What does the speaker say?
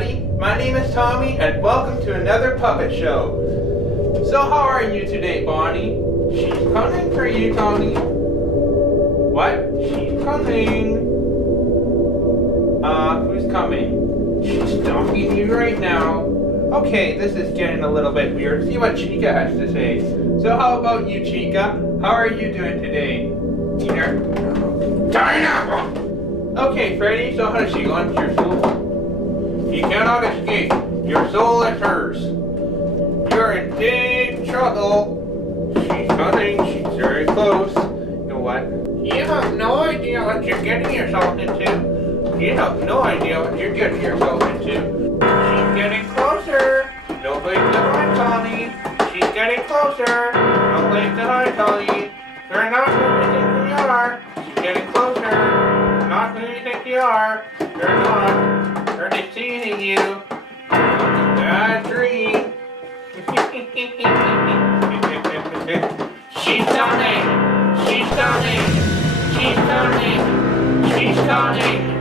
everybody. My name is Tommy, and welcome to another puppet show. So how are you today, Bonnie? She's coming for you, Tommy. What? She's coming. Who's coming? She's stalking you right now. Okay, this is getting a little bit weird. See what Chica has to say. So how about you, Chica? How are you doing today? Either. Okay, Freddy, so how does she want your soul? You cannot escape. Your soul is hers. You're in big trouble. She's coming. She's very close. You know what? You have no idea what you're getting yourself into. You have no idea what you're getting yourself into. She's getting closer. No place that I, Tommy. She's getting closer. No place that I, Tommy. They're not who you think they are. She's getting closer. Not who you think you are. They're not. They're deceiving you. Bad dream. She's coming. She's coming. She's coming. She's coming.